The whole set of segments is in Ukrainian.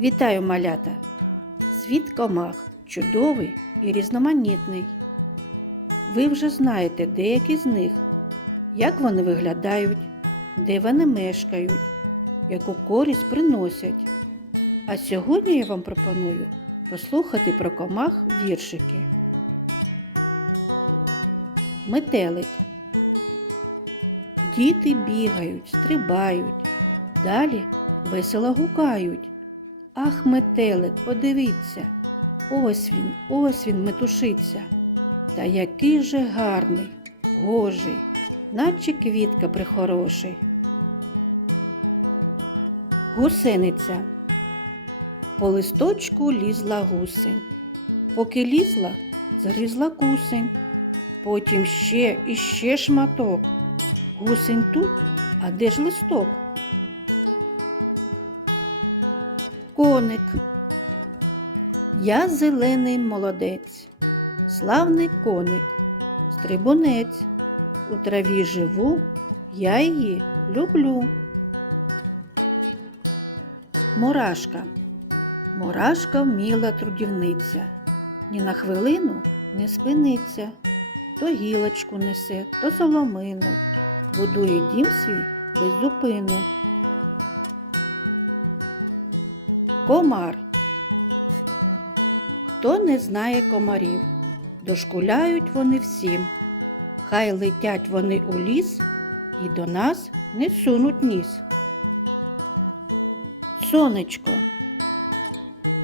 Вітаю, малята! Світ комах чудовий і різноманітний. Ви вже знаєте деякі з них, як вони виглядають, де вони мешкають, яку користь приносять. А сьогодні я вам пропоную послухати про комах віршики. Метелик. Діти бігають, стрибають, далі весело гукають. Ах, метелик, подивіться, ось він, ось він метушиться. Та який же гарний, гожий, наче квітка прихороший. Гусениця. По листочку лізла гусень. Поки лізла, згризла кусень. Потім ще і ще шматок. Гусень тут, а де ж листок? Коник. Я зелений молодець, славний коник, стрибунець. У траві живу, я її люблю. Мурашка. Мурашка вміла трудівниця, ні на хвилину не спиниться, то гілочку несе, то соломину, будує дім свій без зупину. Комар. Хто не знає комарів, дошкуляють вони всім. Хай летять вони у ліс і до нас не сунуть ніс. Сонечко.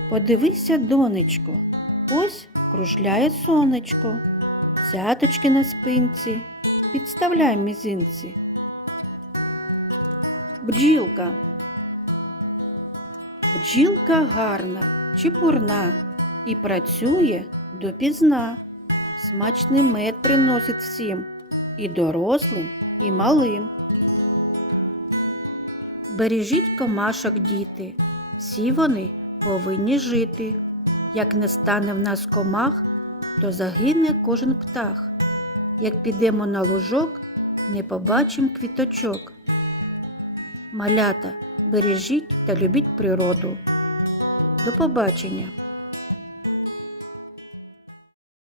Подивися, донечко, ось кружляє сонечко, цяточки на спинці, підставляй мізинці. Бджілка. Бджілка гарна, чепурна і працює допізна. Смачний мед приносить всім і дорослим, і малим. Бережіть комашок, діти, всі вони повинні жити. Як не стане в нас комах, то загине кожен птах. Як підемо на лужок, не побачим квіточок. Малята, бережіть та любіть природу. До побачення!